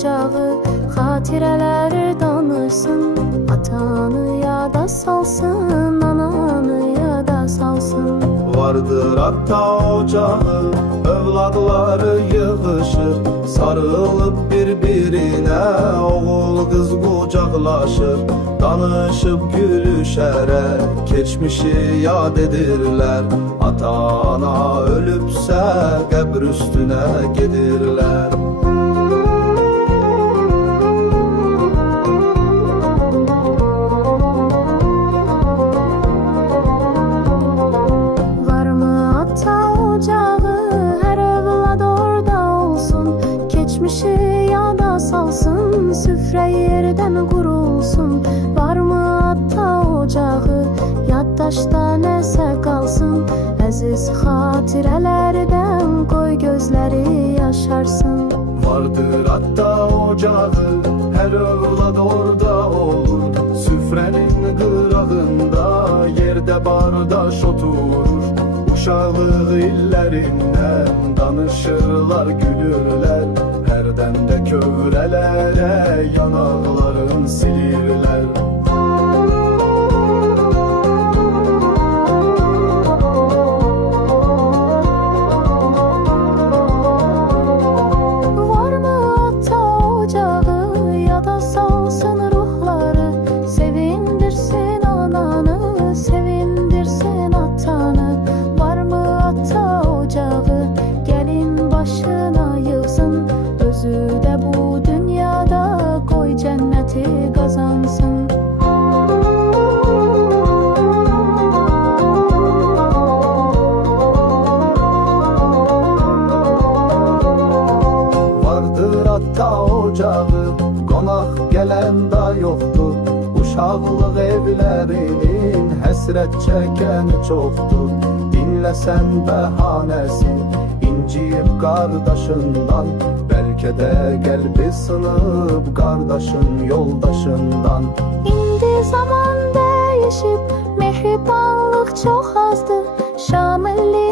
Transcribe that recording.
ocağı, xatirələr danışsın. Atanı yada salsın, ananı yada salsın. Vardır ata ocağı, övladları yığışır, sarılıp birbirine oğul kız kucaklaşır. Danışıp gülüşerek geçmişi yad edirler. Ata ana ölüpse qəbr üstüne gedirler. Geçmişi yada salsın, süfre yerden kurulsun. Var mı ata ocağı, yaddaşda nəsə qalsın. Əziz xatirələrdən qoy gözləri yaşarsın. Vardır ata ocağı, her evlad orada olur. Süfrenin qırağında yerde bardaş oturur. Uşaqlıq illerinden danışırlar, gülürler. Hərdən də kövrələrə yanaqların silirlər. Varmı ata ocağı, yada salsın ruhları. Sevindirsin ananı, sevindirsin atanı. Varmı ata ocağı, gelin başına yığsın. Özü de bu dünyada koy cenneti kazansın. Vardır ata ocağı, konak gelen da yoktur. Uşaqlıq evlərinin həsrət çəkəni çoxdur. Dinləsən bəhanəsi, inciyib qardaşından. Bəlkə də qəlbi sınıb qardaşın yoldaşından. İndi zaman değişip mehribanlık çok azdı. Şamilli